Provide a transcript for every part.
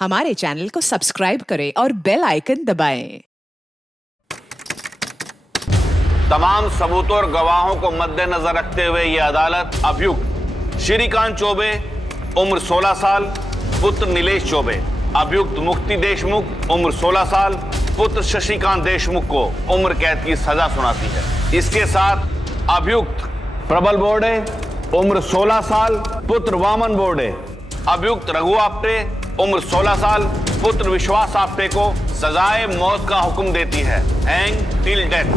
हमारे चैनल को सब्सक्राइब करें और बेल आइकन दबाएं। तमाम सबूतों और गवाहों को मद्देनजर रखते हुए यह अदालत अभियुक्त श्रीकांत चौबे उम्र 16 साल पुत्र नीलेश चौबे, अभियुक्त मुक्ति देशमुख उम्र 16 साल पुत्र शशिकांत देशमुख को उम्र कैद की सजा सुनाती है। इसके साथ अभियुक्त प्रबल बोर्डे उम्र 16 साल पुत्र वामन बोर्डे, अभियुक्त रघु आप्टे उम्र 16 साल पुत्र विश्वास आप्टे को सजाए मौत का हुक्म देती है, हैंग टिल डेथ।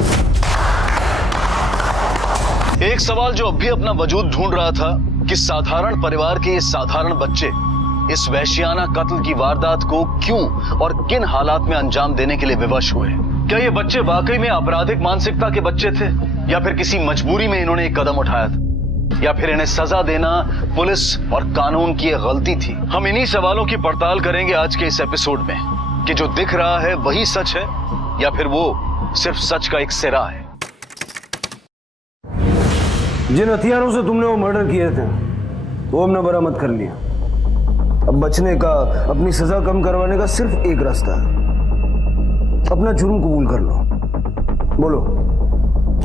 एक सवाल जो अब भी अपना वजूद ढूंढ रहा था कि साधारण परिवार के ये साधारण बच्चे इस वहशियाना कत्ल की वारदात को क्यों और किन हालात में अंजाम देने के लिए विवश हुए। क्या ये बच्चे वाकई में आपराधिक मानसिकता के बच्चे थे या फिर किसी मजबूरी में इन्होंने एक कदम उठाया था, या फिर इन्हें सजा देना पुलिस और कानून की एक गलती थी। हम इन्हीं सवालों की पड़ताल करेंगे आज के इस एपिसोड में कि जो दिख रहा है वही सच है या फिर वो सिर्फ सच का एक सिरा है। जिन हथियारों से तुमने वो मर्डर किए थे वो हमने बरामद कर लिया। अब बचने का, अपनी सजा कम करवाने का सिर्फ एक रास्ता है, अपना जुर्म कबूल कर लो। बोलो,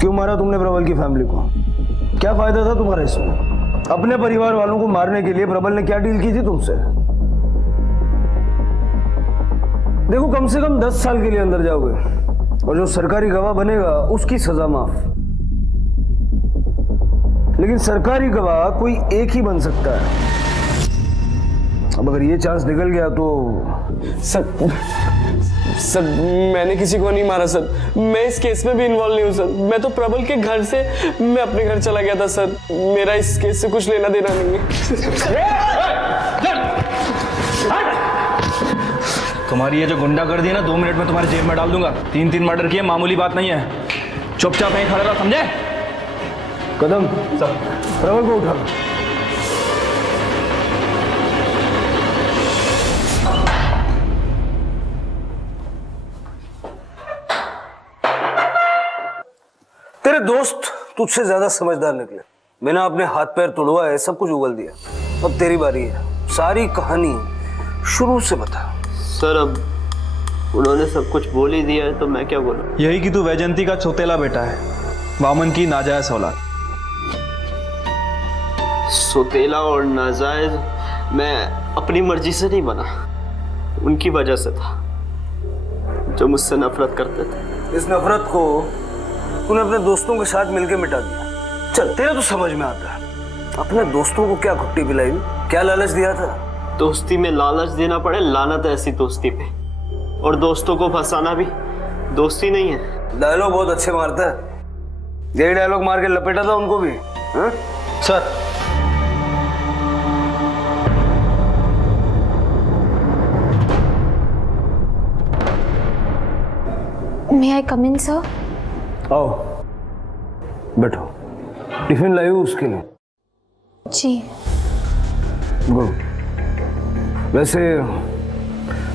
क्यों मारा तुमने प्रबल की फैमिली को? क्या फायदा था तुम्हारा इसमें? अपने परिवार वालों को मारने के लिए प्रबल ने क्या डील की थी तुमसे? देखो, कम से कम 10 साल के लिए अंदर जाओगे और जो सरकारी गवाह बनेगा उसकी सजा माफ। लेकिन सरकारी गवाह कोई एक ही बन सकता है। अब अगर ये चांस निकल गया तो सर मैंने किसी को नहीं मारा सर। मैं इस केस में भी इन्वॉल्व नहीं हूँ सर। मैं तो प्रबल के घर से मैं अपने घर चला गया था सर। मेरा इस केस से कुछ लेना देना नहीं है। तुम्हारी ये जो गुंडागर्दी है ना, 2 मिनट में तुम्हारे जेब में डाल दूंगा। 3 मर्डर किए, मामूली बात नहीं है। चुपचाप यहीं खड़ा रहो, समझे? कदम सब प्रबल को उठा लो। तेरे दोस्त तुझसे ज्यादा समझदार निकले। बिना अपने हाथ पैर तुड़वाए सब कुछ उगल दिया। अब तेरी बारी है, सारी कहानी शुरू से बता। सर, अब उन्होंने सब कुछ बोल ही दिया है तो मैं क्या बोलूं? यही कि तू वैजयंती का चौतेला बेटा है, वामन की नाजायज औलाद। सोतेला और नाजायज मैं अपनी मर्जी से नहीं बना, उनकी वजह से था, जो मुझसे नफरत करते थे। इस नफरत को तूने अपने दोस्तों के साथ मिलकर मिटा दिया। चल, तेरा तो समझ में आता है। अपने दोस्तों को क्या घुट्टी पिलाई, क्या लालच दिया था? दोस्ती में लालच देना पड़े, लानत है ऐसी दोस्ती पे। और दोस्तों को फंसाना भी दोस्ती नहीं है। डायलॉग बहुत अच्छे मारता है। यही डायलॉग मार के लपेटा था उनको भी। हा? Sir, May I come in, sir? आओ, बैठो। टिफिन लाई हो उसके लिए? जी। गुड। वैसे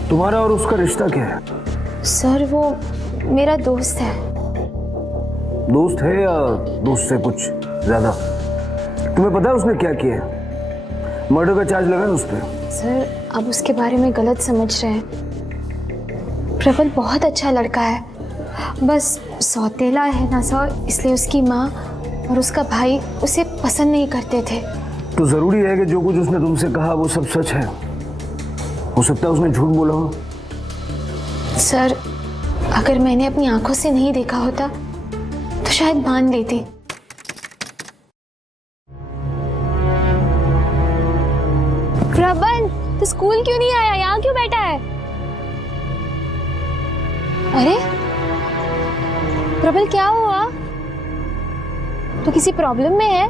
तुम्हारा और उसका रिश्ता क्या है? सर, वो मेरा दोस्त है। दोस्त है या दोस्त से कुछ ज्यादा? तुम्हें पता है उसने क्या किया है? मर्डर का चार्ज लगा है उस पर। सर, आप उसके बारे में गलत समझ रहे हैं। प्रबल बहुत अच्छा लड़का है, बस सौतेला है ना सर, इसलिए उसकी माँ और उसका भाई उसे पसंद नहीं करते थे। तो जरूरी है कि जो कुछ उसने तुमसे कहा वो सब सच है? हो सकता है उसने झूठ बोला हो। सर, अगर मैंने अपनी आंखों से नहीं देखा होता तो शायद मान लेती। प्रबल, तो स्कूल क्यों नहीं आया? यहाँ क्यों बैठा है? अरे प्रबल, क्या हुआ? तो किसी प्रॉब्लम में है?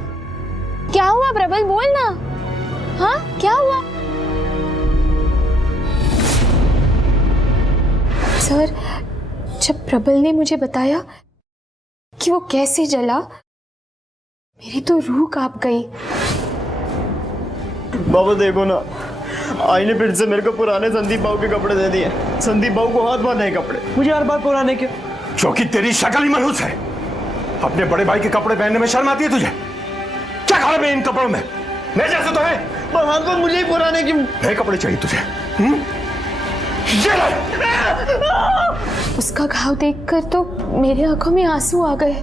क्या हुआ प्रबल, बोल ना। हाँ, क्या हुआ? सर, जब प्रबल ने मुझे बताया कि वो कैसे जला, मेरी तो रूह कांप गई। बाबा देखो ना, आई ने फिर से मेरे को पुराने संदीप बाबू के कपड़े दे दिए। संदीप बाबू को हाथ बांध नए कपड़े। मुझे हर बार पुराने के। क्योंकि तेरी शक्ल ही मनहूस है। अपने बड़े भाई के कपड़े पहनने में शर्म आती है तुझे? क्या खराब है इन कपड़ों में? मैं जैसे तो है। भगवान को मुझे ही पुराने की नए कपड़े चाहिए तुझे? उसका घाव देखकर तो मेरे आंखों में आंसू आ गए।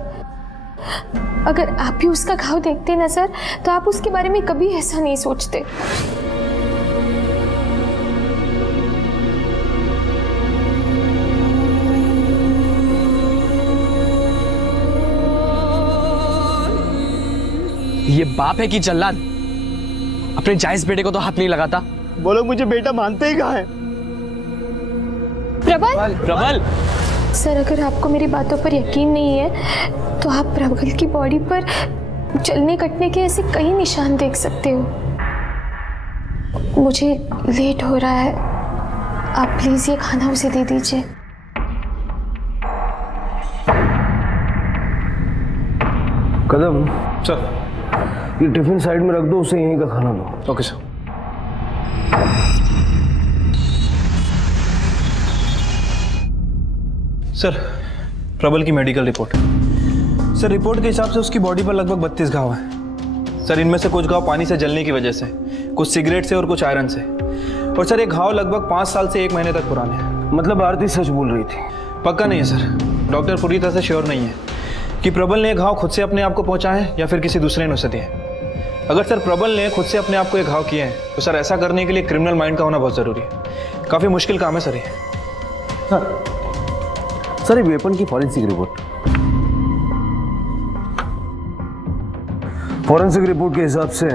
अगर आप भी उसका घाव देखते ना सर, तो आप उसके बारे में कभी ऐसा नहीं सोचते। ये बाप है कि जल्लाद? अपने जायज बेटे को तो हाथ नहीं लगाता। बोलो मुझे बेटा मानते ही कहाँ है? प्रबल, प्रबल, सर अगर आपको मेरी बातों पर यकीन नहीं है तो आप प्रबल की बॉडी पर जलने कटने के ऐसे कई निशान देख सकते हो। मुझे लेट हो रहा है, आप प्लीज ये खाना उसे दे दीजिए। कदम सर। ये टिफिन साइड में रख दो, उसे यहीं का खाना दो। Okay sir. सर, प्रबल की मेडिकल रिपोर्ट। सर, रिपोर्ट के हिसाब से उसकी बॉडी पर लगभग 32 घाव हैं। सर, इनमें से कुछ घाव पानी से जलने की वजह से, कुछ सिगरेट से और कुछ आयरन से। और सर, ये घाव लगभग 5 साल से 1 महीने तक पुराने हैं। मतलब आरती सच बोल रही थी? पक्का नहीं है सर, डॉक्टर पूरी तरह से श्योर नहीं है कि प्रबल ने घाव खुद से अपने आप को पहुंचाए हैं या फिर किसी दूसरे ने उसे दिए। अगर सर प्रबल ने खुद से अपने आप को ये घाव किए हैं तो सर ऐसा करने के लिए क्रिमिनल माइंड का होना बहुत जरूरी है। काफी मुश्किल काम है सर ये। सर, वेपन की फॉरेंसिक रिपोर्ट। फॉरेंसिक रिपोर्ट के हिसाब से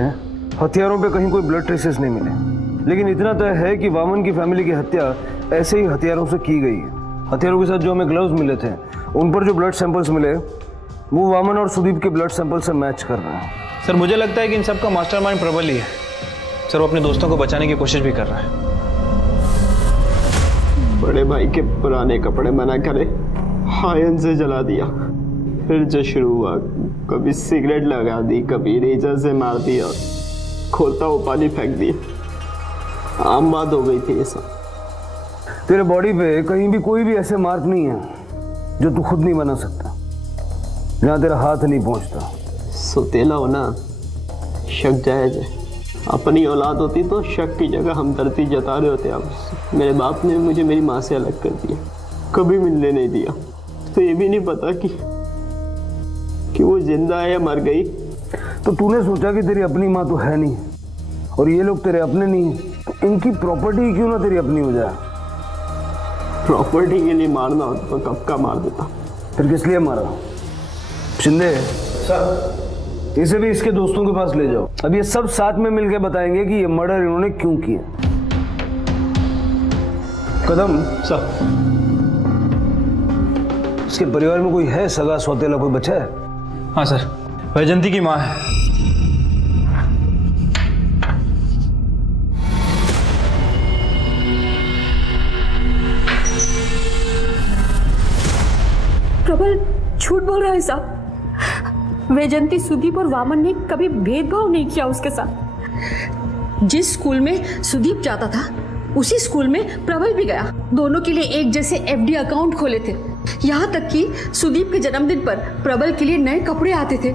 हथियारों पे कहीं कोई ब्लड ट्रेसेस नहीं मिले, लेकिन इतना तय है कि वामन की फैमिली की हत्या ऐसे ही हथियारों से की गई है। हथियारों के साथ जो हमें ग्लव्स मिले थे, उन पर जो ब्लड सैंपल्स मिले वो वामन और सुदीप के ब्लड सैंपल से मैच कर रहे हैं। सर, मुझे लगता है कि इन सबका मास्टरमाइंड प्रबल ही है। सर, वो अपने दोस्तों को बचाने की कोशिश भी कर रहा है। बड़े भाई के पुराने कपड़े मना करे, आयन से जला दिया, फिर जो शुरू हुआ, कभी सिगरेट लगा दी, कभी रेजर से मार दिया, खोलता वो पानी फेंक दिया। आम बात हो गई थी ये सब। तेरे बॉडी पे कहीं भी कोई भी ऐसे मार्क नहीं है जो तू खुद नहीं बना सकता, जहां तेरा हाथ नहीं पहुंचता। सोतेला होना शक जायज है। अपनी औलाद होती तो शक की जगह हमदर्दी जता रहे होते आप। मेरे बाप ने मुझे मेरी माँ से अलग कर दिया, कभी मिलने नहीं दिया, तो ये भी नहीं पता कि वो जिंदा है या मर गई। तो तूने सोचा कि तेरी अपनी माँ तो है नहीं और ये लोग तेरे अपने नहीं है, तो इनकी प्रॉपर्टी क्यों ना तेरी अपनी हो जाए? प्रॉपर्टी के लिए मारना होता तो कब का मार देता। फिर किस लिए मारा? शिंदे सर, इसे भी इसके दोस्तों के पास ले जाओ। अब ये सब साथ में मिलकर बताएंगे कि ये मर्डर इन्होंने क्यों किया। कदम सर, इसके परिवार में कोई है सगा सौतेला, कोई बचा है? हाँ सर, वैजंती की माँ है। प्रबल झूठ बोल रहा है साहब। वैजंती, सुदीप और वामन ने कभी भेदभाव नहीं किया उसके साथ। जिस स्कूल में सुदीप जाता था उसी स्कूल में प्रबल भी गया। दोनों के लिए एक जैसे एफडी अकाउंट खोले थे। यहाँ तक कि सुदीप के जन्मदिन पर प्रबल के लिए नए कपड़े आते थे।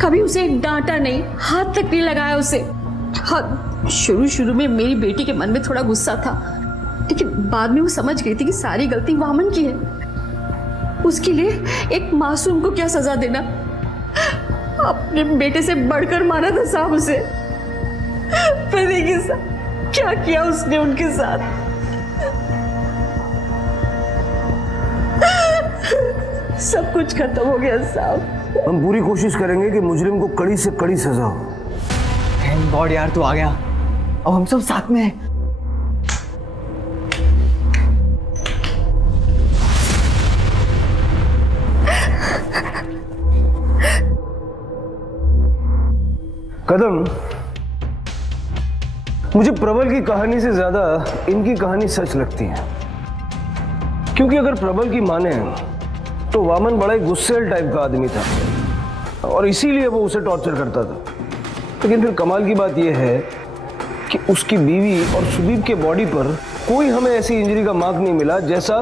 कभी उसे डांटा नहीं, हाथ तक नहीं लगाया उसे। हाँ, शुरू में मेरी बेटी के मन में थोड़ा गुस्सा था, लेकिन बाद में वो समझ गई थी कि सारी गलती वामन की है। उसके लिए एक मासूम को क्या सजा देना। अपने बेटे से बढ़कर मारा था साहब उसे। पर देखिए साहब क्या किया उसने उनके साथ। सब कुछ खत्म हो गया साहब। हम पूरी कोशिश करेंगे कि मुजरिम को कड़ी से कड़ी सजा हो। थैंक गॉड यार, तू आ गया। अब हम सब साथ में हैं। कदम, मुझे प्रबल की कहानी से ज्यादा इनकी कहानी सच लगती है, क्योंकि अगर प्रबल की माने तो वामन बड़ा ही गुस्सेल टाइप का आदमी था और इसीलिए वो उसे टॉर्चर करता था। लेकिन फिर कमाल की बात यह है कि उसकी बीवी और सुदीप के बॉडी पर कोई हमें ऐसी इंजरी का मार्क नहीं मिला जैसा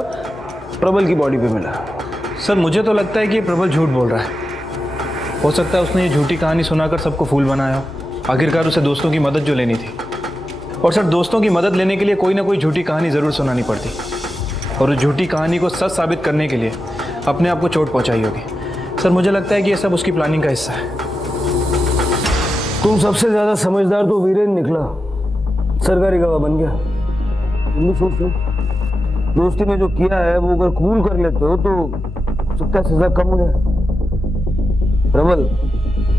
प्रबल की बॉडी पे मिला। सर, मुझे तो लगता है कि ये प्रबल झूठ बोल रहा है। हो सकता है उसने ये झूठी कहानी सुनाकर सबको फूल बनाया हो। आखिरकार उसे दोस्तों की मदद जो लेनी थी, और सर दोस्तों की मदद लेने के लिए कोई ना कोई झूठी कहानी ज़रूर सुनानी पड़ती, और उस झूठी कहानी को सच साबित करने के लिए अपने आप को चोट पहुंचाई होगी। सर मुझे लगता है कि ये सब उसकी प्लानिंग का हिस्सा है। तुम सबसे ज्यादा समझदार तो वीरेन निकला, सरकारी गवाह बन गया। तुम भी सोच लो, दोस्ती में जो किया है वो अगर कबूल कर लेते हो तो सबका सजा कम हो जाए। प्रबल,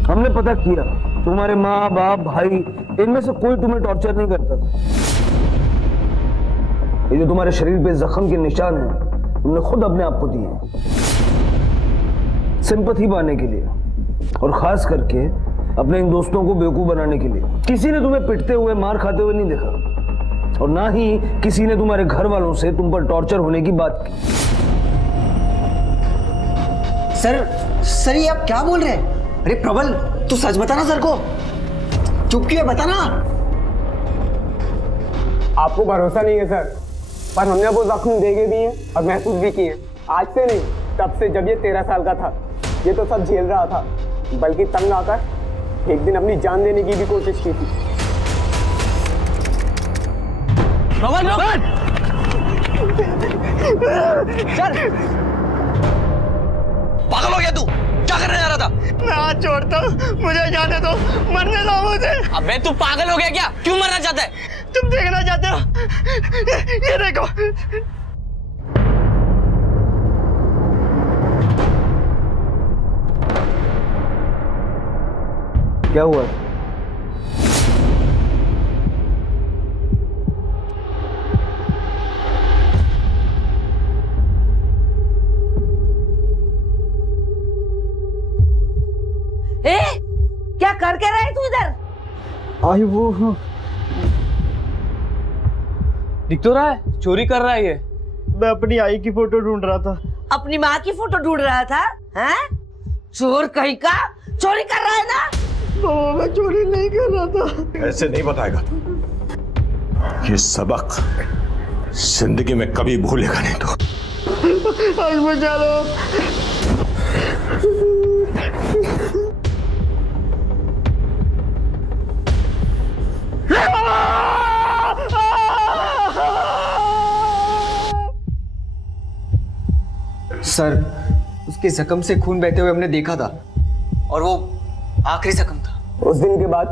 हमने पता किया तुम्हारे माँ बाप भाई इनमें से कोई तुम्हें टॉर्चर नहीं करता था। ये जो तुम्हारे शरीर पे जख्म के निशान हैं तुमने खुद अपने आप को दिए सिंपैथी पाने के लिए, और खास करके अपने इन दोस्तों को बेवकूफ बनाने के लिए। किसी ने तुम्हें पिटते हुए मार खाते हुए नहीं देखा, और ना ही किसी ने तुम्हारे घर वालों से तुम पर टॉर्चर होने की बात की। सर ये आप क्या बोल रहे हैं? अरे प्रबल, तू सच बता ना सर को। चुप क्यों है, बता ना। आपको भरोसा नहीं है सर, पर हमने वो जख्म देखे भी हैं और महसूस भी किए हैं। आज से नहीं, तब से जब ये 13 साल का था। ये तो सब झेल रहा था, बल्कि तंग आकर एक दिन अपनी जान देने की भी कोशिश की थी। सर, पागल हो गया तू? क्या करने जा रहा था? मैं हाथ छोड़ता हूँ, मुझे जाने दो, मरने दो मुझे। अबे तू पागल हो गया क्या? क्यों मरना चाहता है? तुम देखना चाहते हो? ये देखो। क्या हुआ? क्या कर रहा है तू इधर? आई वो दिख तो रहा है, चोरी कर रहा है ये। मैं अपनी आई की फोटो ढूंढ रहा था। अपनी माँ की फोटो ढूंढ रहा था? हैं? चोर कहीं का, चोरी कर रहा है ना? मैं चोरी नहीं कर रहा था। ऐसे नहीं बताएगा तू। ये सबक जिंदगी में कभी भूलेगा नहीं तू। आज बचा लो। सर, उसके जख्म से खून बहते हुए हमने देखा था, और वो आखिरी जख्म था। उस दिन के बाद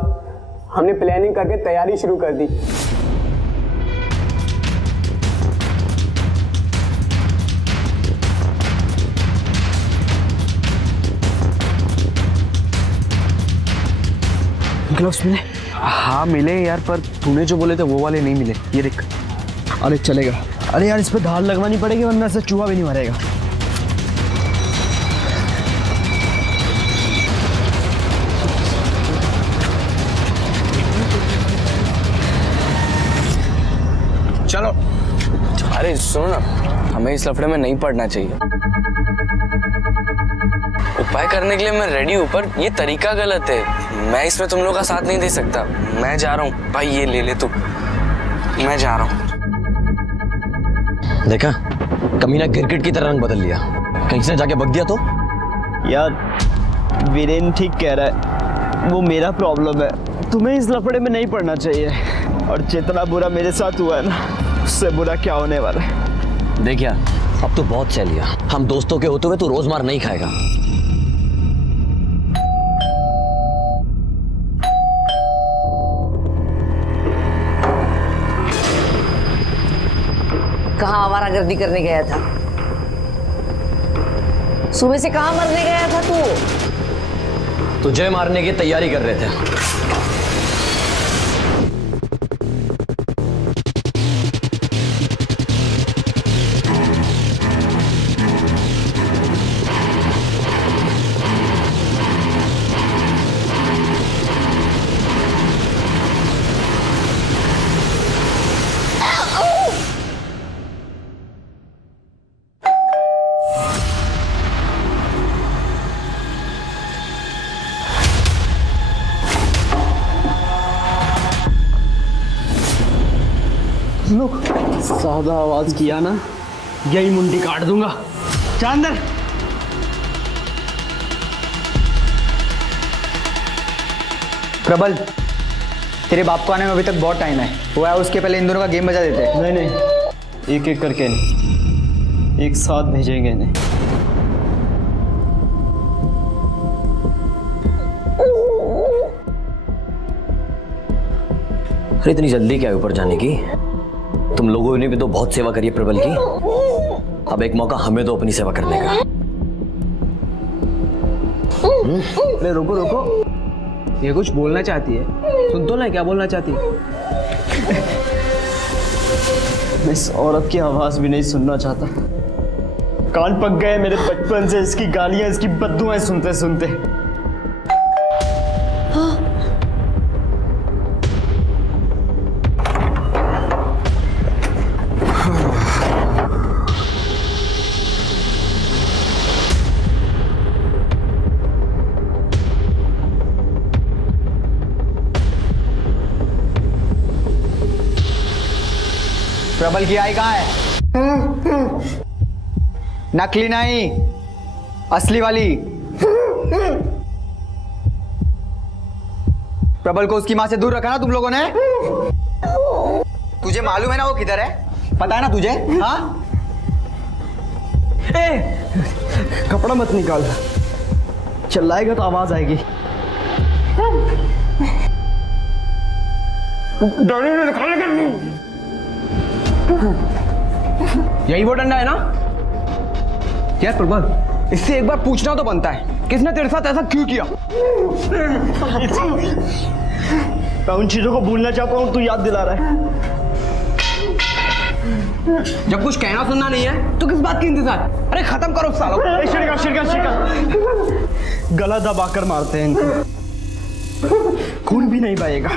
हमने प्लानिंग करके तैयारी शुरू कर दी। ग्लव्स मिले? हाँ मिले यार, पर तूने जो बोले थे वो वाले नहीं मिले। ये देख। अरे चलेगा। अरे यार, इस पे धार लगवानी पड़ेगी, वरना से चूहा भी नहीं मरेगा। चलो। अरे सुनो ना, हमें इस लफड़े में नहीं पड़ना चाहिए। उपाय करने के लिए मैं रेडी हूँ, पर ये तरीका गलत है। मैं इसमें तुम लोग का साथ नहीं दे सकता। मैं जा रहा हूँ भाई, ये ले ले तू। मैं जा रहा हूँ। देखा, कमीना क्रिकेट की तरह रंग बदल लिया। कहीं से जाके बग दिया तो? यार वीरेन ठीक कह रहा है, वो मेरा प्रॉब्लम है। तुम्हें इस लफड़े में नहीं पड़ना चाहिए, और जितना बुरा मेरे साथ हुआ है ना, उससे बुरा क्या होने वाला है। देख यार, अब तो बहुत सह लिया। हम दोस्तों के होते हुए तू रोज मार नहीं खाएगा। कहाँ आवारागर्दी करने गया था? सुबह से कहाँ मरने गया था तू? तुझे मारने की तैयारी कर रहे थे। ज्यादा आवाज किया ना, यही मुंडी काट दूंगा। चांदर, प्रबल, तेरे बाप को आने में अभी तक बहुत टाइम है, वो आया उसके पहले इन दोनों का गेम बजा देते हैं। नहीं नहीं, एक एक करके नहीं, एक साथ भेजेंगे इन्हें। अरे इतनी जल्दी क्या है ऊपर जाने की? तुम लोगों ने भी तो बहुत सेवा करी है प्रबल की, अब एक मौका हमें दो अपनी सेवा करने का। अरे रुको रुको, ये कुछ बोलना चाहती है, सुन तो ना क्या बोलना चाहती है। मैं इस औरत की आवाज भी नहीं सुनना चाहता। कान पक गए मेरे बचपन से इसकी गालियां, इसकी बद्दुआएं सुनते सुनते। प्रबल की आई कहाँ है? नकली नहीं, असली वाली। प्रबल को उसकी मां से दूर रखा ना तुम लोगों ने। तुझे मालूम है ना वो किधर है? पता है ना तुझे? हाँ? कपड़ा मत निकाल, चिल्लाएगा तो आवाज आएगी। यही वो डंडा है ना यार प्रबल, इससे एक बार पूछना तो बनता है, किसने तेरे साथ ऐसा क्यों किया? मैं उन चीजों को भूलना चाहता हूँ, तू याद दिला रहा है। जब कुछ कहना सुनना नहीं है तो किस बात की इंतजार? अरे खत्म करो सालों। गला दबाकर मारते हैं इनको, खून भी नहीं बहेगा।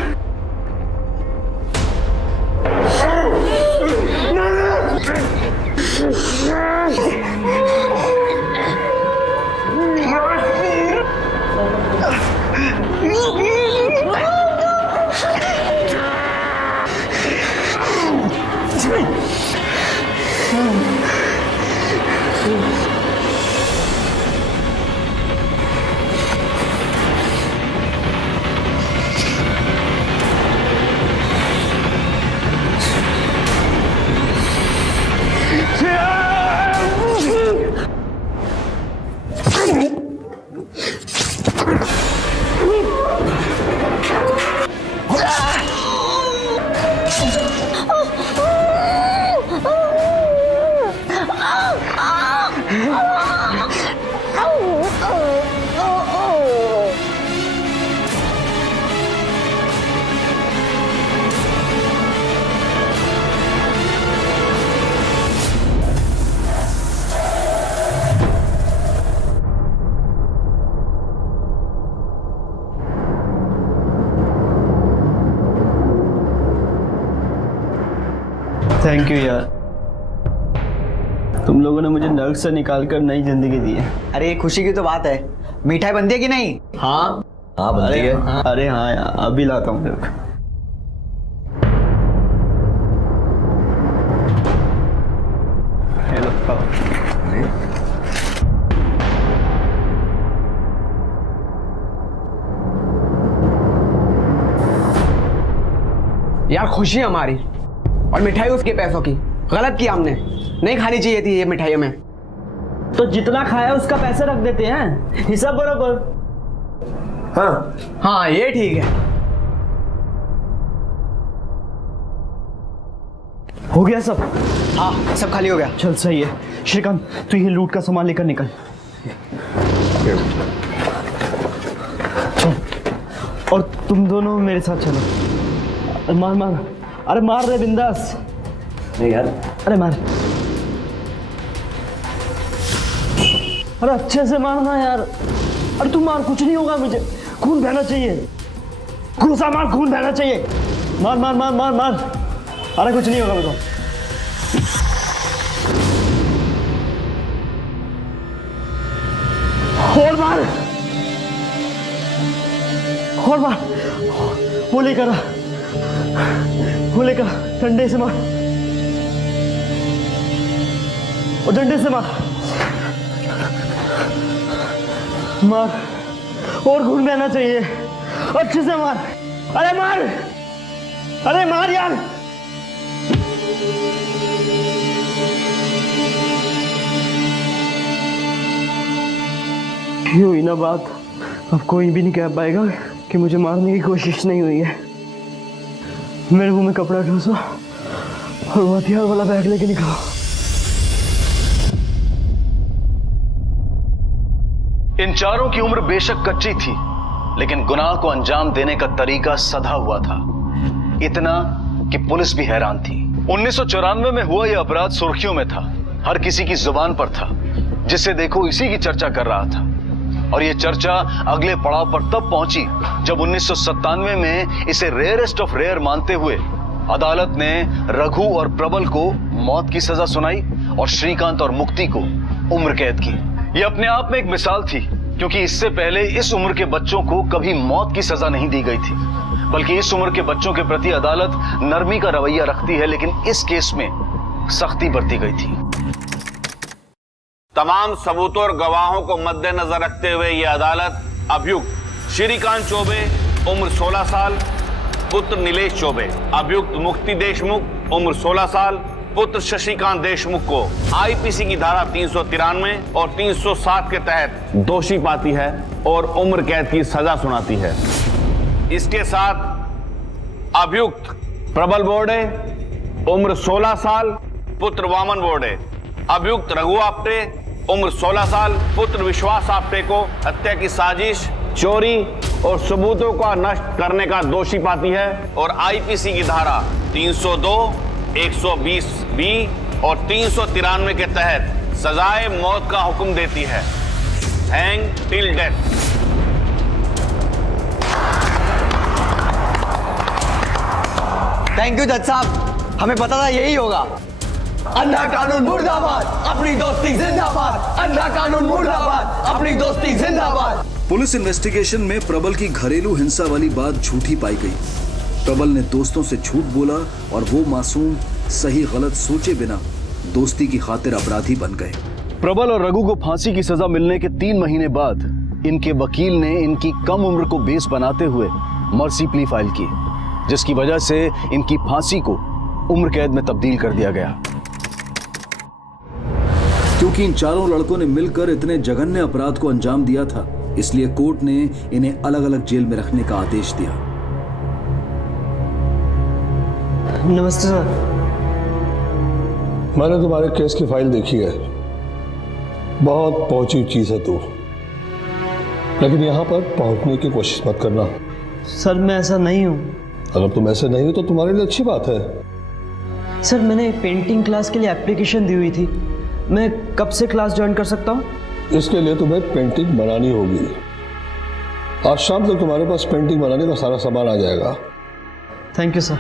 थैंक यू यार, तुम लोगों ने मुझे नर्क से निकालकर नई जिंदगी दी है। अरे खुशी की तो बात है, मिठाई बनती है कि नहीं? हाँ हाँ बनती है। अरे हाँ यार, अभी लाता हूँ। हेलो यार खुशी हमारी और मिठाई उसके पैसों की, गलत किया हमने, नहीं खानी चाहिए थी ये मिठाई हमें। तो जितना खाया उसका पैसे रख देते हैं, हिसाब बराबर। हाँ हाँ ये ठीक है। हो गया सब? हाँ सब खाली हो गया। चल सही है। श्रीकांत तू ये लूट का सामान लेकर निकल। चल, और तुम दोनों मेरे साथ चलो। मार मार, अरे मार रे बिंदास। नहीं यार, अरे मार, अरे अच्छे से मारना यार। अरे तू मार, कुछ नहीं होगा, मुझे खून बहना चाहिए। घुसा मार, खून बहना चाहिए। मार मार मार मार मार, अरे कुछ नहीं होगा मुझे। और मार, और मार। वो लेकर डंडे से मार, और डंडे से मार मार, और खून बहना चाहिए। अच्छे से मार, अरे मार। अरे मार यार। ये हुई ना बात, अब कोई भी नहीं कह पाएगा कि मुझे मारने की कोशिश नहीं हुई है। मेरे मुंह में कपड़ा ठूसा और वो हथियार वाला बैग लेके निकला। इन चारों की उम्र बेशक कच्ची थी, लेकिन गुनाह को अंजाम देने का तरीका सधा हुआ था, इतना कि पुलिस भी हैरान थी। 1994 में हुआ यह अपराध सुर्खियों में था, हर किसी की जुबान पर था, जिसे देखो इसी की चर्चा कर रहा था। और यह चर्चा अगले पड़ाव पर तब पहुंची जब 1997 में इसे रेयरेस्ट ऑफ रेयर मानते हुए अदालत ने रघु और प्रबल को मौत की सजा सुनाई और श्रीकांत और मुक्ति को उम्र कैद की। यह अपने आप में एक मिसाल थी, क्योंकि इससे पहले इस उम्र के बच्चों को कभी मौत की सजा नहीं दी गई थी, बल्कि इस उम्र के बच्चों के प्रति अदालत नरमी का रवैया रखती है, लेकिन इस केस में सख्ती बरती गई थी। तमाम सबूतों और गवाहों को मद्देनजर रखते हुए यह अदालत अभियुक्त श्रीकांत चौबे उम्र 16 साल पुत्र नीलेश चौबे, अभियुक्त मुक्ति देशमुख उम्र 16 साल पुत्र शशिकांत देशमुख को आईपीसी की धारा 393 और 307 के तहत दोषी पाती है और उम्र कैद की सजा सुनाती है। इसके साथ अभियुक्त प्रबल बोर्डे उम्र 16 साल पुत्र वामन बोर्डे, अभियुक्त रघु आप्टे उम्र 16 साल पुत्र विश्वास आप्टे को हत्या की साजिश, चोरी और सबूतों का नष्ट करने का दोषी पाती है और आईपीसी की धारा 302, 120 बी और 393 के तहत सजाए मौत का हुक्म देती है, hang till death. Thank you जज साहब, हमें पता था यही होगा। अंधा कानून मुर्दाबाद, अपनी दोस्ती जिंदाबाद। अंधा कानून मुर्दाबाद, अपनी दोस्ती जिंदाबाद। पुलिस इन्वेस्टिगेशन में प्रबल की घरेलू हिंसा वाली बात झूठी पाई गई। प्रबल ने दोस्तों से झूठ बोला और वो मासूम सही गलत सोचे बिना दोस्ती की खातिर अपराधी बन गए। प्रबल और रघु को फांसी की सजा मिलने के 3 महीने बाद इनके वकील ने इनकी कम उम्र को बेस बनाते हुए मर्सी प्ली फाइल की, जिसकी वजह से इनकी फांसी को उम्र कैद में तब्दील कर दिया गया। क्योंकि इन चारों लड़कों ने मिलकर इतने जघन्य अपराध को अंजाम दिया था, इसलिए कोर्ट ने इन्हें अलग अलग जेल में रखने का आदेश दिया। नमस्ते सर। मैंने तुम्हारे केस की फाइल देखी है, बहुत पहुंची चीज है तू, लेकिन यहां पर पहुंचने की कोशिश मत करना। सर मैं ऐसा नहीं हूं। अगर तुम ऐसे नहीं हो तो तुम्हारे लिए अच्छी बात है। सर मैंने पेंटिंग क्लास के लिए एप्लीकेशन दी हुई थी, मैं कब से क्लास ज्वाइन कर सकता हूँ? इसके लिए तुम्हें पेंटिंग बनानी होगी। आज शाम तक तुम्हारे पास पेंटिंग बनाने का सारा सामान आ जाएगा। Thank you sir.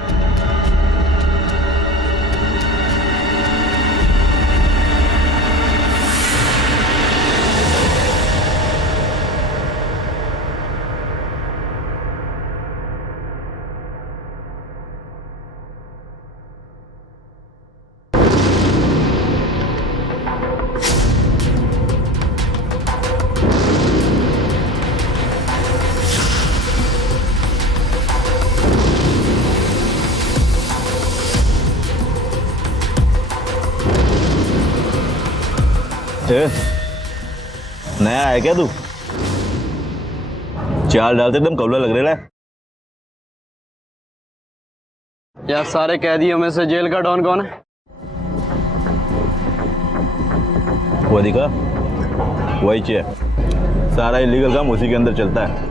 नया है क्या तू? चाल डालते एकदम कबला लग रहा है। यार सारे कैदियों में से जेल का डॉन कौन है? वो दिखा, वही चे, सारा इलीगल काम उसी के अंदर चलता है।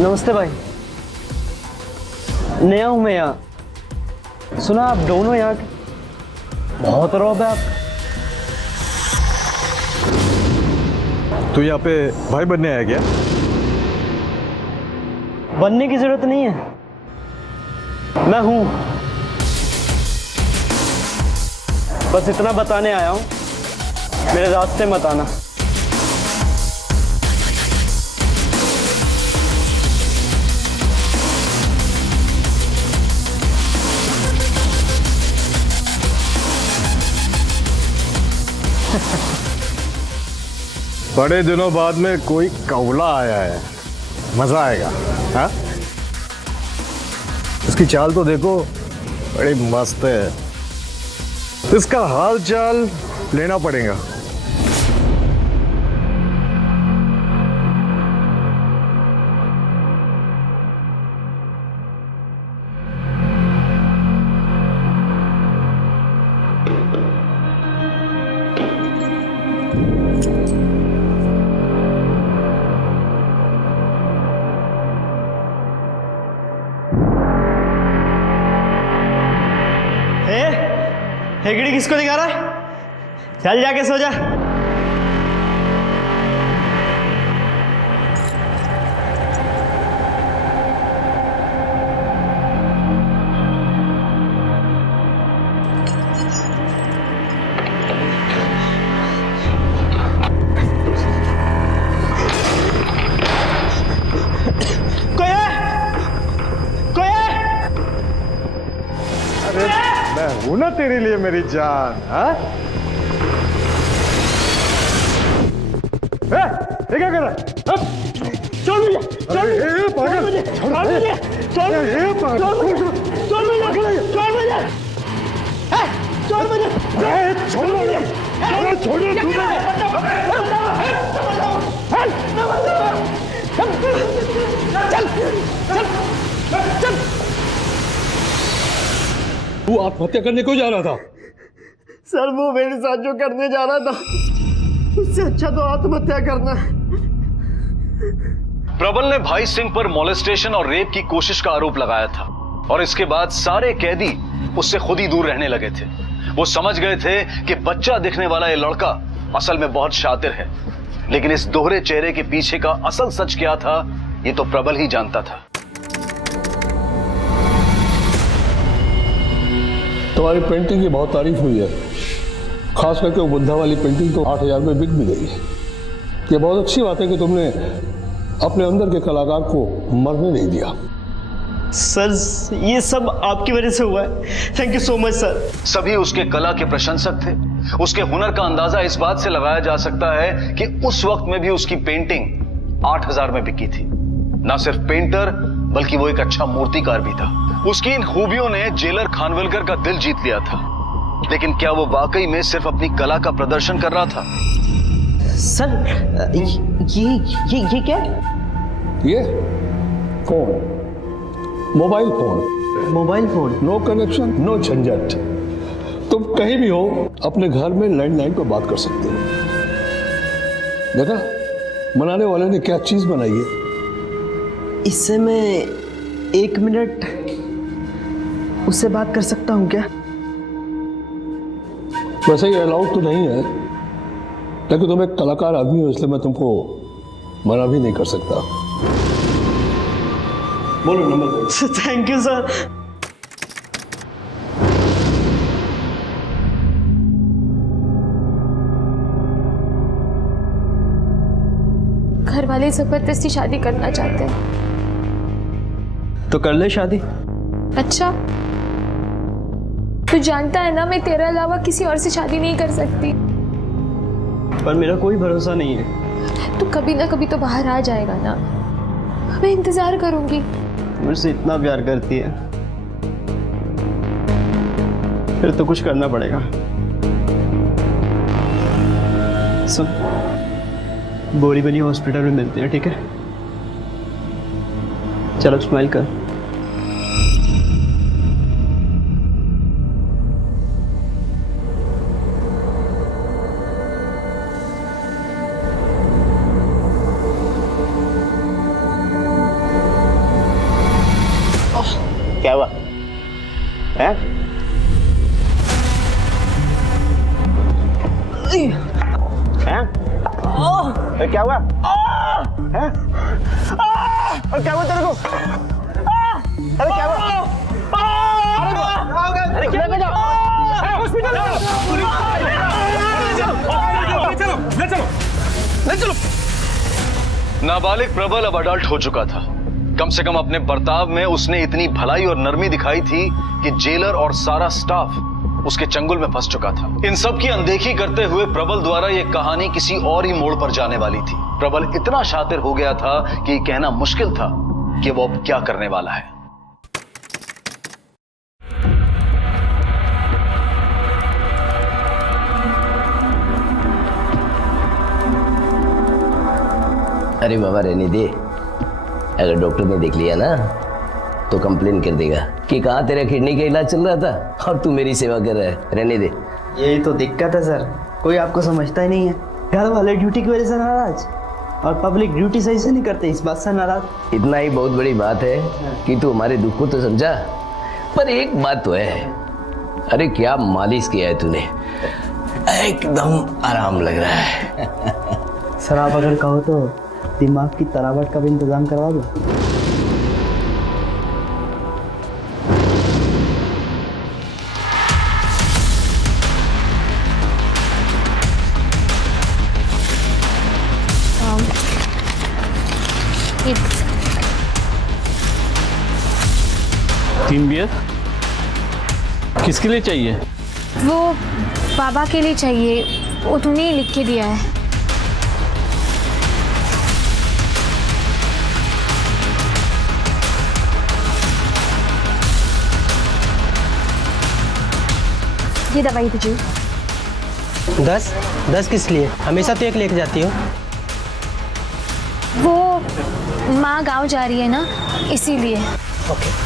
नमस्ते भाई, नया हूं मैं यहाँ। सुना आप दोनों यहाँ के, बहुत रौब है आप। तू यहाँ पे भाई बनने आया क्या? बनने की जरूरत नहीं है, मैं हूं। बस इतना बताने आया हूं, मेरे रास्ते मत आना। बड़े दिनों बाद में कोई कौला आया है, मजा आएगा। हाँ, इसकी चाल तो देखो, बड़ी मस्त है। इसका हाल चाल लेना पड़ेगा। हेगड़ी किसको दिखा रहा है? चल जाके सो जा। हूं ना तेरे लिए मेरी जान। हाँ, ये क्या कर रहा है? छोड़ मुझे, छोड़ मुझे, छोड़ मुझे, छोड़ मुझे, छोड़ मुझे, छोड़ मुझे, छोड़ मुझे, छोड़ मुझे, छोड़ मुझे, छोड़ मुझे, छोड़ मुझे। तू आत्महत्या करने क्यों जा रहा था? सर, वो मेरे साथ जो करने जा रहा था, उससे अच्छा तो आत्महत्या करना है। प्रबल ने भाई सिंह पर मोलेस्टेशन और रेप की कोशिश का आरोप लगाया था और इसके बाद सारे कैदी उससे खुद ही दूर रहने लगे थे। वो समझ गए थे कि बच्चा दिखने वाला ये लड़का असल में बहुत शातिर है, लेकिन इस दोहरे चेहरे के पीछे का असल सच क्या था, ये तो प्रबल ही जानता था। तुम्हारी पेंटिंग की बहुत तारीफ हुई है, खास करके वो बुद्धा वाली पेंटिंग तो 8,000 में बिक भी गई। ये बहुत अच्छी बात है कि तुमने अपने अंदर के कलाकार को मरने नहीं दिया। सर, ये सब आपकी वजह से हुआ है। Thank you so much sir. सभी उसके कला के प्रशंसक थे। उसके हुनर का अंदाजा इस बात से लगाया जा सकता है कि उस वक्त में भी उसकी पेंटिंग 8,000 में बिकी थी। ना सिर्फ पेंटर, बल्कि वो एक अच्छा मूर्तिकार भी था। उसकी इन खूबियों ने जेलर खानविलकर का दिल जीत लिया था। लेकिन क्या वो वाकई में सिर्फ अपनी कला का प्रदर्शन कर रहा था? सर, ये क्या? ये phone, mobile phone. Mobile phone? No connection, no झंझट। तुम कहीं भी हो, अपने घर में लैंडलाइन पर बात कर सकते हो। देखा बनाने वाले ने क्या चीज बनाई है। इससे मैं 1 मिनट उससे बात कर सकता हूं क्या? वैसे ये अलाउड तो नहीं है, लेकिन तुम एक कलाकार आदमी हो, इसलिए मैं तुमको मना भी नहीं कर सकता। बोलो नंबर बोलो। Thank you sir. घर वाले जबरदस्ती शादी करना चाहते हैं। तो कर ले शादी। अच्छा, तू जानता है ना मैं तेरे अलावा किसी और से शादी नहीं कर सकती। पर मेरा कोई भरोसा नहीं है। तू कभी ना कभी तो बाहर आ जाएगा ना, मैं इंतजार करूंगी। मुझसे इतना प्यार करती है, फिर तो कुछ करना पड़ेगा। सुन, बोरीवली हॉस्पिटल में मिलते हैं, ठीक है? चलो स्माइल कर। क्या हुआ? हैं? हैं? क्या हुआ? हैं? और क्या हुआ तेरे को? अरे क्या हुआ? अरे क्या हुआ? हॉस्पिटल ले चलो। नाबालिग प्रबल अब अडल्ट हो चुका था। कम से कम अपने बर्ताव में उसने इतनी भलाई और नरमी दिखाई थी कि जेलर और सारा स्टाफ उसके चंगुल में फंस चुका था। इन सब की अनदेखी करते हुए प्रबल द्वारा यह कहानी किसी और ही मोड़ पर जाने वाली थी। प्रबल इतना शातिर हो गया था कि कहना मुश्किल था कि वो अब क्या करने वाला है। अरे बाबा रहने दे, अगर डॉक्टर ने देख लिया ना तो कंप्लेन कर देगा कि कहाँ तेरा किडनी का इलाज चल रहा था और तू मेरी सेवा कर रहा है। रहने दे। यही तो दिक्कत है सर, कोई आपको समझता ही नहीं है। घर वाले ड्यूटी की वजह से नाराज और पब्लिक ड्यूटी सही से नहीं करते, इस बात से नाराज। इतना ही बहुत बड़ी बात है कि तू हमारे दुख को तो समझा, पर एक बात तो है, अरे क्या मालिश किया है तूने, एकदम आराम लग रहा है। सर आप अगर कहो तो दिमाग की तरावट का भी इंतजाम करवा दो। तीन बियर किसके लिए चाहिए? वो बाबा के लिए चाहिए, वो तूने ही लिख के दिया है। ये दवाई दीजिए। 10 किस लिए? हमेशा तो एक लेके जाती हो। वो माँ गांव जा रही है ना, इसीलिए। ओके।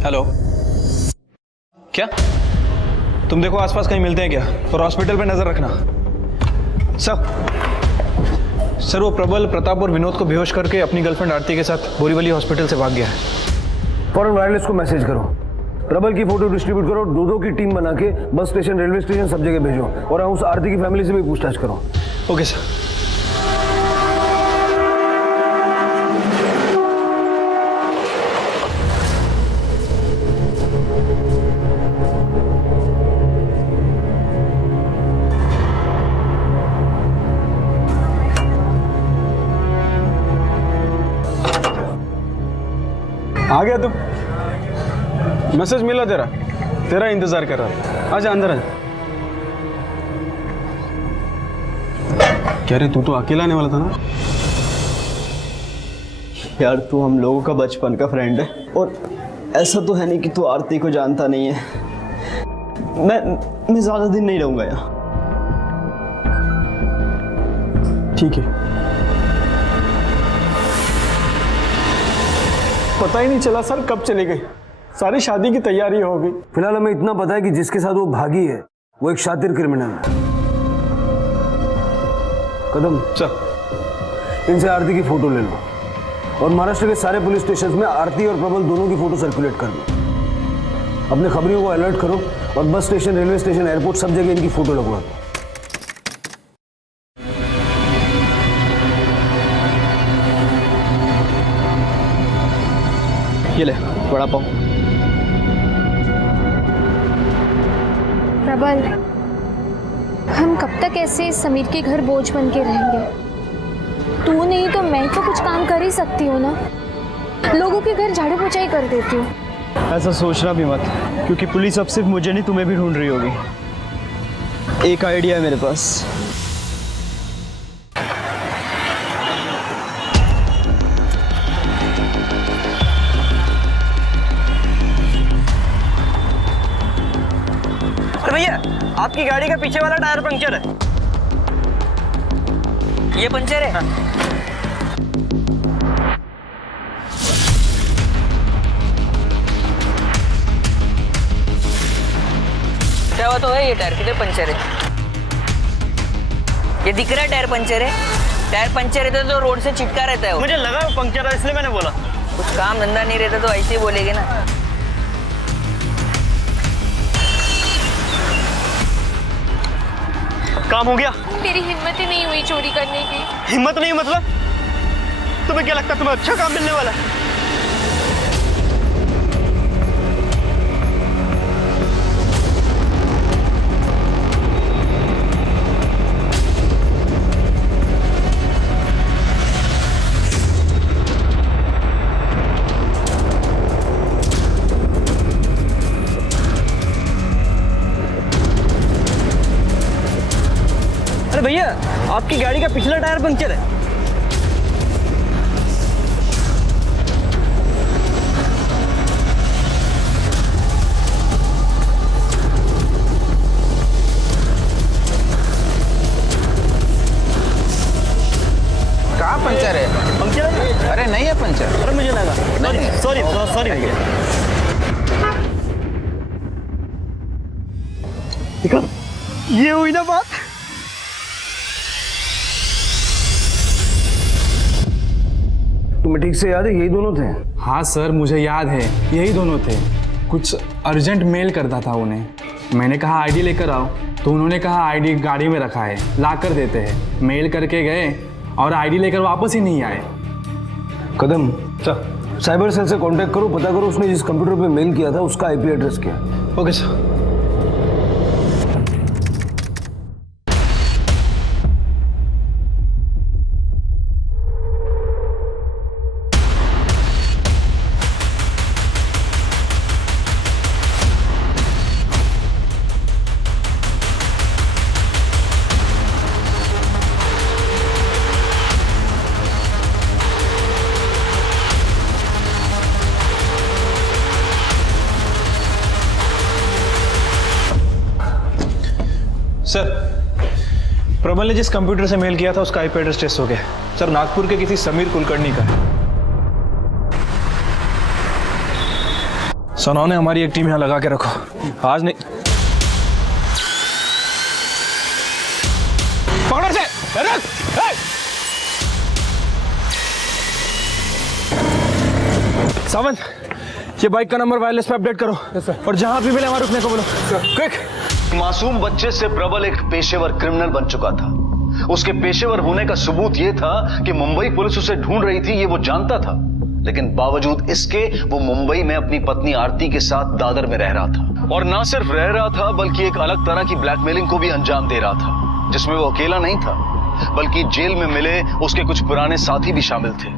हेलो, क्या तुम देखो आसपास कहीं मिलते हैं क्या, और हॉस्पिटल पे नजर रखना। सर वो प्रबल, प्रताप और विनोद को बेहोश करके अपनी गर्लफ्रेंड आरती के साथ बोरीवली हॉस्पिटल से भाग गया है। फौरन वायरलेस को मैसेज करो, प्रबल की फोटो डिस्ट्रीब्यूट करो, दो की टीम बना के बस स्टेशन, रेलवे स्टेशन सब जगह भेजो, और उस आरती की फैमिली से भी पूछताछ करो। Okay sir. आ गया तुम? मैसेज मिला तेरा इंतजार कर रहा था। आजा अंदर आजा। क्या रे, तू तो अकेला आने वाला था ना? यार तू हम लोगों का बचपन का फ्रेंड है, और ऐसा तो है नहीं कि तू आरती को जानता नहीं है। मैं ज्यादा दिन नहीं रहूंगा यहाँ। ठीक है। पता ही नहीं चला सर कब चली गई, सारी शादी की तैयारी हो गई। फिलहाल हमें इतना पता है कि जिसके साथ वो भागी है वो एक शातिर क्रिमिनल है। कदम सर, इनसे आरती की फोटो ले लो और महाराष्ट्र के सारे पुलिस स्टेशन में आरती और प्रबल दोनों की फोटो सर्कुलेट कर दो। अपने खबरियों को अलर्ट करो और bus station, railway station, airport सब जगह इनकी फोटो लगवा दो। ये ले बड़ा पाव। प्रबल, हम कब तक ऐसे समीर के घर बोझ बन के रहेंगे? तू नहीं तो मैं तो कुछ काम कर ही सकती हूँ ना। लोगों के घर झाड़ू पोछा ही कर देती हूँ। ऐसा सोचना भी मत, क्योंकि पुलिस अब सिर्फ मुझे नहीं तुम्हें भी ढूंढ रही होगी। एक आइडिया है मेरे पास। अरे भैया, आपकी गाड़ी का पीछे वाला टायर पंक्चर है। ये पंचर है? हाँ। क्या हुआ तो है ये टायर किधर पंचर है? ये दिख रहा है टायर पंचर है। टायर पंचर रहता तो रोड से चिपका रहता है वो। मुझे लगा वो पंक्चर है इसलिए मैंने बोला। कुछ काम धंधा नहीं रहता तो ऐसे ही बोलेगे ना। काम हो गया? मेरी हिम्मत ही नहीं हुई चोरी करने की। हिम्मत नहीं मतलब? तुम्हें क्या लगता है तुम्हें अच्छा काम मिलने वाला है? अरे भैया, आपकी गाड़ी का पिछला टायर पंक्चर है। कहाँ पंचर है? पंक्चर है? अरे नहीं है पंचर। अरे मुझे लगा। सॉरी सॉरी भैया। देखो, ये हुई ना बात। तुम्हें ठीक से याद है यही दोनों थे? हाँ सर, मुझे याद है यही दोनों थे। कुछ अर्जेंट मेल करता था उन्हें। मैंने कहा आईडी लेकर आओ, तो उन्होंने कहा आईडी गाड़ी में रखा है, ला कर देते हैं। मेल करके गए और आईडी लेकर वापस ही नहीं आए। कदम सर, साइबर सेल से कांटेक्ट करो, पता करो उसने जिस कंप्यूटर पे मेल किया था उसका आईपी एड्रेस क्या है। Okay sir. सर, प्रबल ने जिस कंप्यूटर से मेल किया था उसका आईपी एड्रेस टेस्ट हो गया सर। नागपुर के किसी समीर कुलकर्णी का है। सनौ ने हमारी एक टीम यहां लगा के रखो, आज नहीं। पकड़ो से, सावंत, ये बाइक का नंबर वायरलेस पे अपडेट करो और जहां भी मिले वहां रुकने को बोलो। क्विक। मासूम बच्चे से प्रबल एक पेशेवर क्रिमिनल बन चुका था। उसके पेशेवर होने का सबूत यह था कि मुंबई पुलिस उसे ढूंढ रही थी, ये वो जानता था। लेकिन बावजूद इसके वो मुंबई में अपनी पत्नी आरती के साथ दादर में रह रहा था। और ना सिर्फ रह रहा था बल्कि एक अलग तरह की ब्लैकमेलिंग को भी अंजाम दे रहा था, जिसमें वो अकेला नहीं था बल्कि जेल में मिले उसके कुछ पुराने साथी भी शामिल थे।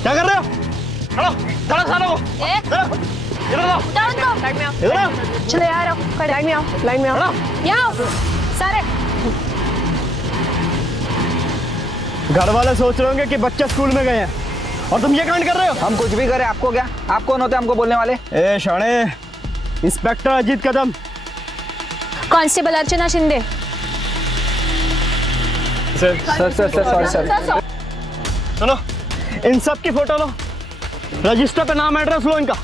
क्या कर रहे हो? खड़ो, खड़ो सालों को। इधर आओ। इधर आओ। चलो यार, आओ, लाइन में आओ, लाइन में आओ। यहाँ आओ, सारे। घर वाले सोच रहे होंगे कि बच्चे स्कूल में गए हैं और तुम ये कांड कर रहे हो। हम कुछ भी करें आपको क्या? आप कौन होते हैं हमको बोलने वाले? ए शाणे, inspector Ajit Kadam. Constable Archana Shinde. Sir sir sir sir sorry sir. सुनो, इन सब की फोटो लो, रजिस्टर पे नाम एड्रेस लो, इनका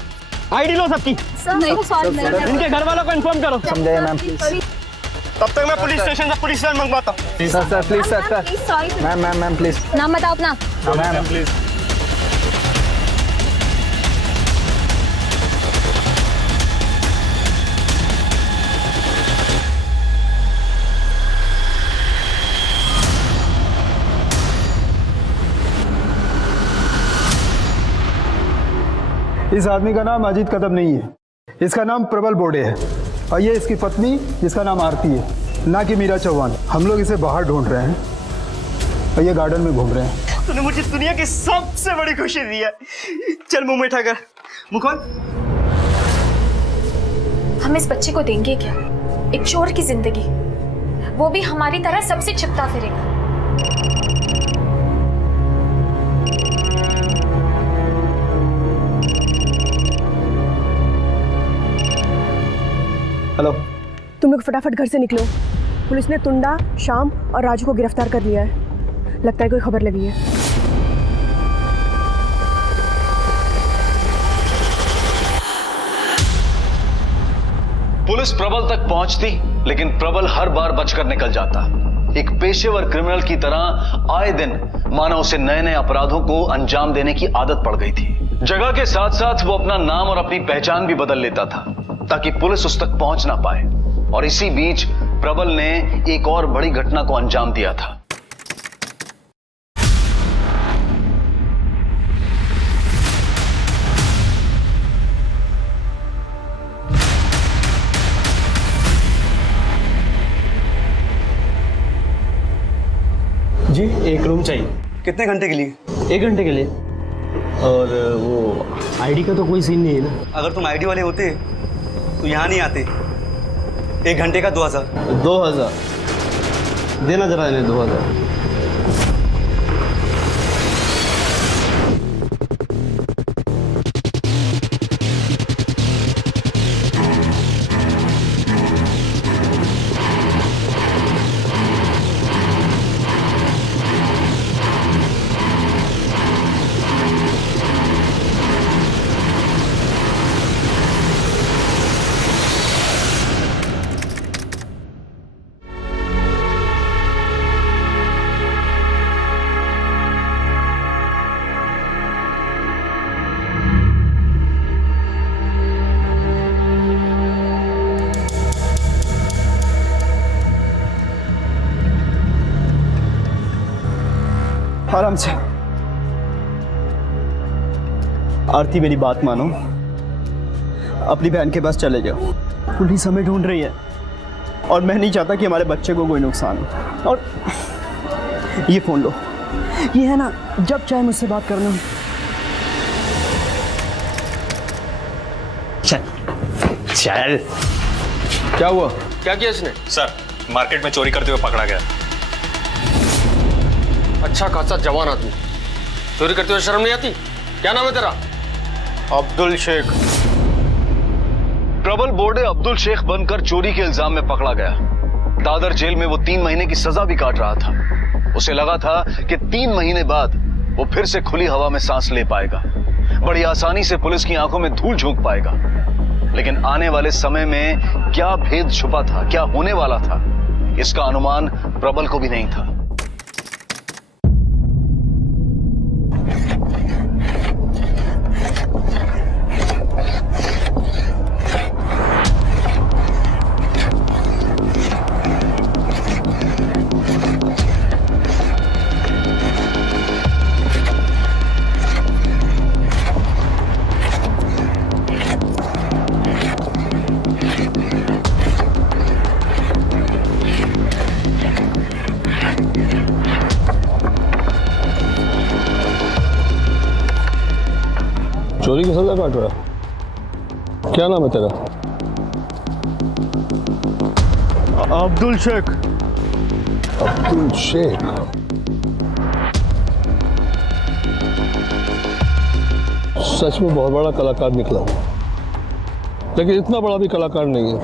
आईडी लो सबकी। इनके घर वालों को इन्फॉर्म करो। समझाइए मैम प्लीज। तब तक मैं पुलिस स्टेशन से पुलिस वैन मंगवाता हूँ। Sir sir please sir. Ma'am please. नाम बताओ अपना। Ma'am please. इस आदमी का नाम अजीत कदम नहीं है। इसका नाम प्रबल बोर्डे है और ये इसकी पत्नी जिसका नाम आरती है, ना कि मीरा चौहान। हम लोग इसे बाहर ढूंढ रहे हैं और ये गार्डन में घूम रहे हैं। तूने मुझे दुनिया की सबसे बड़ी खुशी दी है। चल मुंह मीठा कर। मुंह खोल। हम इस बच्चे को देंगे क्या? एक चोर की जिंदगी, वो भी हमारी तरह सबसे छिपता फिरेगा। हेलो, तुम लोग फटाफट घर से निकलो। पुलिस ने तुंडा, श्याम और राजू को गिरफ्तार कर लिया है। लगता है कोई खबर लगी है। पुलिस प्रबल तक पहुंचती, लेकिन प्रबल हर बार बचकर निकल जाता। एक पेशेवर क्रिमिनल की तरह आए दिन मानो उसे नए नए अपराधों को अंजाम देने की आदत पड़ गई थी। जगह के साथ साथ वो अपना नाम और अपनी पहचान भी बदल लेता था ताकि पुलिस उस तक पहुंच ना पाए। और इसी बीच प्रबल ने एक और बड़ी घटना को अंजाम दिया था। जी, एक रूम चाहिए। कितने घंटे के लिए? 1 घंटे के लिए। और वो आईडी का तो कोई सीन नहीं है ना? अगर तुम आईडी वाले होते तो यहाँ नहीं आते। 1 घंटे का 2000। 2000 देना जरा इन्हें 2000। आराम से। आरती, मेरी बात मानो, अपनी बहन के पास चले जाओ। पुलिस हमें ढूंढ रही है और मैं नहीं चाहता कि हमारे बच्चे को कोई नुकसान हो। और ये फोन लो, ये है ना, जब चाहे मुझसे बात करना। चल चल। क्या हुआ? क्या किया इसने? सर, मार्केट में चोरी करते हुए पकड़ा गया। अच्छा खासा जवान आदमी, चोरी करते हुए शर्म नहीं आती? क्या नाम है तेरा? अब्दुल शेख। प्रबल बोर्डे अब्दुल शेख बनकर चोरी के इल्जाम में पकड़ा गया। दादर जेल में वो 3 महीने की सजा भी काट रहा था। उसे लगा था कि 3 महीने बाद वो फिर से खुली हवा में सांस ले पाएगा, बड़ी आसानी से पुलिस की आंखों में धूल झोंक पाएगा। लेकिन आने वाले समय में क्या भेद छुपा था, क्या होने वाला था, इसका अनुमान प्रबल को भी नहीं था। चोरी की सजा काट रहा। क्या नाम है तेरा? अब्दुल शेख। अब्दुल शेख। सच में बहुत बड़ा कलाकार निकला, लेकिन इतना बड़ा भी कलाकार नहीं है।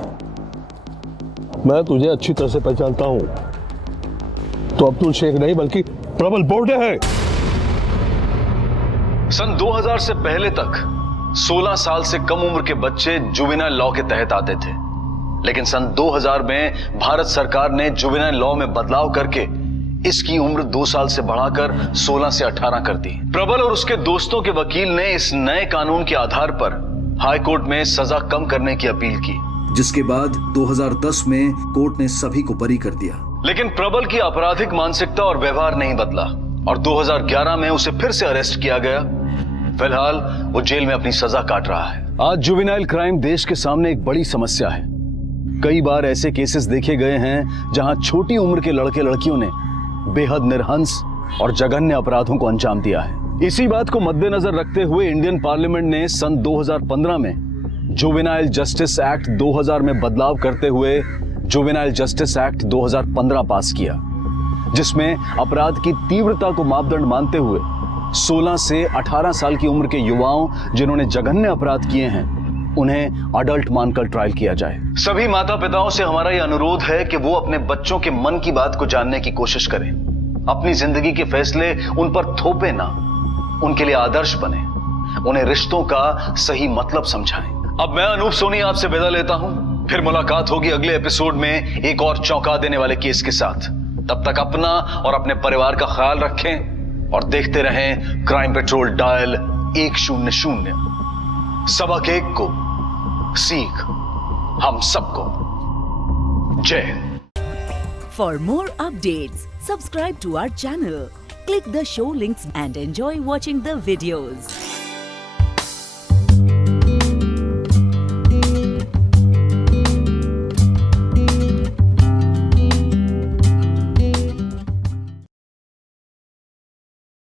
मैं तुझे अच्छी तरह से पहचानता हूं। तो अब्दुल शेख नहीं बल्कि प्रबल बोर्डे है। सन 2000 से पहले तक 16 साल से कम उम्र के बच्चे जुवेनाइल लॉ के तहत आते थे, लेकिन सन 2000 में भारत सरकार ने जुवेनाइल लॉ में बदलाव करके इसकी उम्र 2 साल से बढ़ाकर 16 से 18 कर दी। प्रबल और उसके दोस्तों के वकील ने इस नए कानून के आधार पर हाई कोर्ट में सजा कम करने की अपील की, जिसके बाद 2010 में कोर्ट ने सभी को बरी कर दिया। लेकिन प्रबल की आपराधिक मानसिकता और व्यवहार नहीं बदला और 2011 में उसे फिर से अरेस्ट किया गया। फिलहाल वो जेल में अपनी सजा काट रहा है। आज जुवेनाइल क्राइम देश के सामने एक बड़ी समस्या है। कई बार ऐसे केसेस देखे गए हैं जहां छोटी उम्र के लड़के लड़कियों ने बेहद निर्हंस और जघन्य अपराधों को अंजाम दिया है। इसी बात को मद्देनजर रखते हुए इंडियन पार्लियामेंट ने सन 2015 में जुवेनाइल जस्टिस एक्ट 2000 में बदलाव करते हुए जुवेनाइल जस्टिस एक्ट 2015 पास किया, जिसमें अपराध की तीव्रता को मापदंड मानते हुए 16 से 18 साल की उम्र के युवाओं जिन्होंने जघन्य अपराध किए हैं उन्हें अडल्ट मानकर ट्रायल किया जाए। सभी माता पिताओं से हमारा यह अनुरोध है कि वो अपने बच्चों के मन की बात को जानने की कोशिश करें, अपनी जिंदगी के फैसले उन पर थोपे ना, उनके लिए आदर्श बने, उन्हें रिश्तों का सही मतलब समझाएं। अब मैं अनूप सोनी आपसे विदा लेता हूं, फिर मुलाकात होगी अगले एपिसोड में एक और चौंका देने वाले केस के साथ। तब तक अपना और अपने परिवार का ख्याल रखें और देखते रहें क्राइम पेट्रोल डायल 100। सबक एक को, सीख हम सबको। जय Hind. For more updates, subscribe to our channel, click the show links and enjoy watching the videos.